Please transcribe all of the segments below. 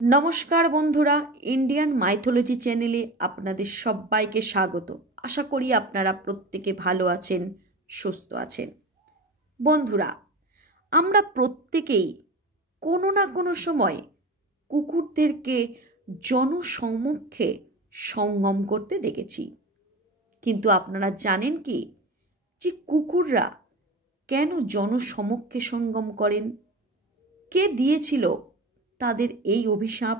নমস্কার বন্ধুরা, Indian mythology চ্যানেলে আপনাদের সবাইকে স্বাগত। আশা করি আপনারা প্রত্যেকে ভালো আছেন, সুস্থ আছেন। বন্ধুরা, আমরা প্রত্যেকেই কোনো না কোনো সময় কুকুরদেরকে জনসমক্ষে সঙ্গম করতে দেখেছি। কিন্তু আপনারা জানেন কি যে কুকুররা কেন জনসমক্ষে সঙ্গম করেন? কে দিয়েছিল তাদের এই অভিশাপ?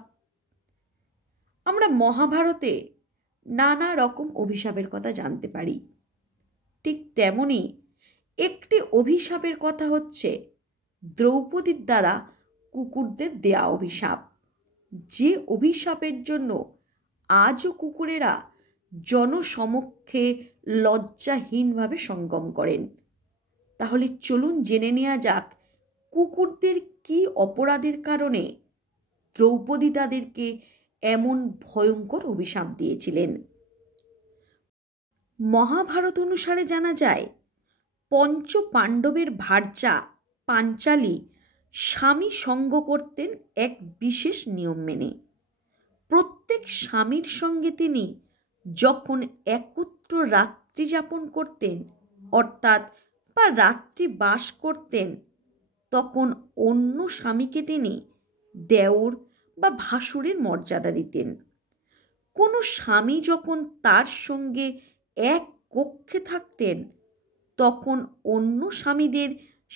আমরা মহাভারতে নানা রকম অভিশাপের কথা জানতে পারি। ঠিক তেমনি একটি অভিশাপের কথা হচ্ছে দ্রৌপদীর দ্বারা কুকুরদের দেয়া অভিশাপ, যে অভিশাপের জন্য আজও কুকুরেরা জনসমক্ষে লজ্জাহীনভাবে সঙ্গম করেন। তাহলে চলুন জেনে নেওয়া যাক কুকুরদের কী অপরাধের কারণে দ্রৌপদী তাদেরকে এমন ভয়ঙ্কর অভিশাপ দিয়েছিলেন। মহাভারত অনুসারে জানা যায়, পঞ্চ পাণ্ডবের ভার্যা পাঞ্চালী স্বামী সঙ্গ করতেন এক বিশেষ নিয়ম মেনে। প্রত্যেক স্বামীর সঙ্গে তিনি যখন একত্র রাত্রি যাপন করতেন, অর্থাৎ রাত্রি বাস করতেন, তখন অন্য স্বামীকে তিনি দেওর বা ভাসুরের মর্যাদা দিতেন। কোনো স্বামী যখন তার সঙ্গে এক কক্ষে থাকতেন, তখন অন্য স্বামীদের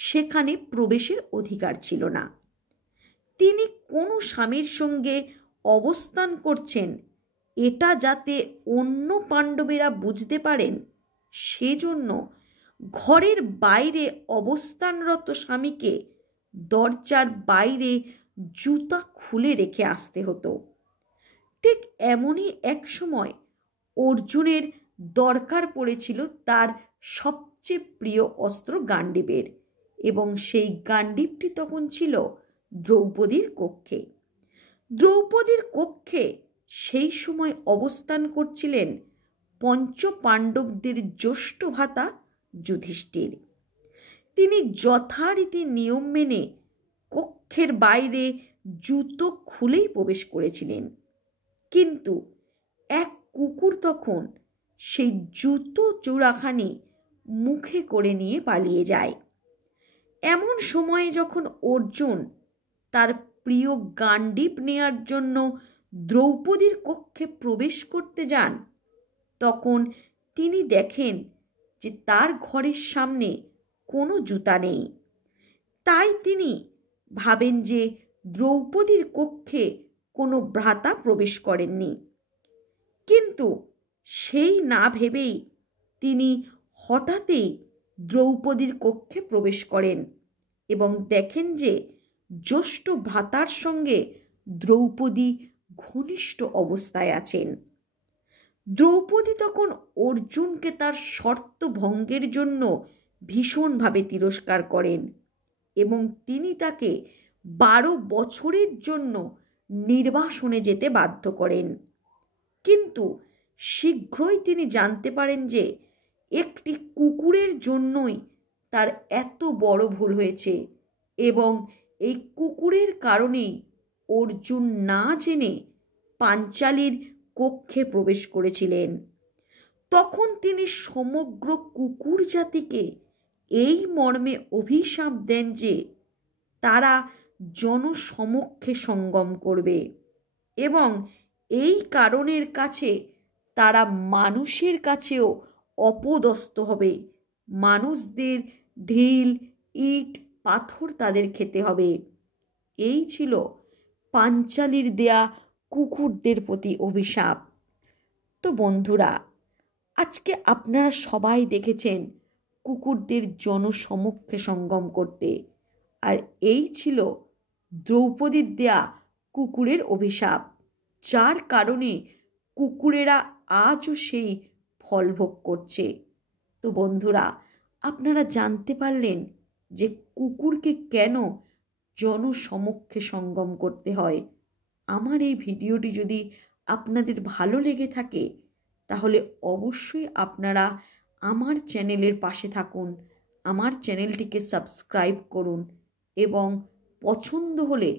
সেখানে প্রবেশের অধিকার ছিল না। তিনি কোনো স্বামীর সঙ্গে অবস্থান করছেন এটা যাতে অন্য পাণ্ডবেরা বুঝতে পারেন, সেজন্য ঘরের বাইরে অবস্থানরত স্বামীকে দরজার বাইরে জুতা খুলে রেখে আসতে হতো। ঠিক এমনই এক সময় অর্জুনের দরকার পড়েছিল তার সবচেয়ে প্রিয় অস্ত্র গান্ডীবের, এবং সেই গান্ডীবটি তখন ছিল দ্রৌপদীর কক্ষে। দ্রৌপদীর কক্ষে সেই সময় অবস্থান করছিলেন পঞ্চ পাণ্ডবদের জ্যেষ্ঠ ভ্রাতা যুধিষ্ঠির। তিনি যথারীতি নিয়ম মেনে কক্ষের বাইরে জুতো খুলেই প্রবেশ করেছিলেন, কিন্তু এক কুকুর তখন সেই জুতো জোড়াখানি মুখে করে নিয়ে পালিয়ে যায়। এমন সময়ে যখন অর্জুন তার প্রিয় গান্ডীব নেয়ার জন্য দ্রৌপদীর কক্ষে প্রবেশ করতে যান, তখন তিনি দেখেন যে তার ঘরের সামনে কোনো জুতা নেই। তাই তিনি ভাবেন যে দ্রৌপদীর কক্ষে কোনো ভ্রাতা প্রবেশ করেননি। কিন্তু সেই না ভেবেই তিনি হঠাৎই দ্রৌপদীর কক্ষে প্রবেশ করেন এবং দেখেন যে জ্যেষ্ঠ ভ্রাতার সঙ্গে দ্রৌপদী ঘনিষ্ঠ অবস্থায় আছেন। দ্রৌপদী তখন অর্জুনকে তার শর্ত ভঙ্গের জন্য ভীষণভাবে তিরস্কার করেন এবং তিনি তাকে 12 বছরের জন্য নির্বাসনে যেতে বাধ্য করেন। কিন্তু শীঘ্রই তিনি জানতে পারেন যে একটি কুকুরের জন্যই তার এত বড় ভুল হয়েছে, এবং এই কুকুরের কারণেই অর্জুন না জেনে পাঞ্চালীর কক্ষে প্রবেশ করেছিলেন। তখন তিনি সমগ্র কুকুর জাতিকে এই মর্মে অভিশাপ দেন যে তারা জনসমক্ষে সঙ্গম করবে, এবং এই কারণের কাছে তারা মানুষের কাছেও অপদস্থ হবে। মানুষদের ঢিল, ইট, পাথর তাদের খেতে হবে। এই ছিল পাঞ্চালীর দেয়া কুকুরদের প্রতি অভিশাপ। তো বন্ধুরা, আজকে আপনারা সবাই দেখেছেন কুকুরদের জনসমক্ষে সঙ্গম করতে, আর এই ছিল দ্রৌপদীর দেয়া কুকুরের অভিশাপ, যার কারণে কুকুরেরা আজও সেই ফল ভোগ করছে। তো বন্ধুরা, আপনারা জানতে পারলেন যে কুকুরকে কেন জনসমক্ষে সঙ্গম করতে হয়। আমার এই ভিডিওটি যদি আপনাদের ভালো লেগে থাকে, তাহলে অবশ্যই আপনারা আমার চ্যানেলের পাশে থাকুন, আমার চ্যানেলটিকে সাবস্ক্রাইব করুন এবং পছন্দ হলে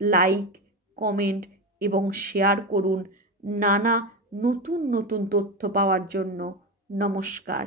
লাইক, কমেন্ট এবং শেয়ার করুন নানা নতুন নতুন তথ্য পাওয়ার জন্য। নমস্কার।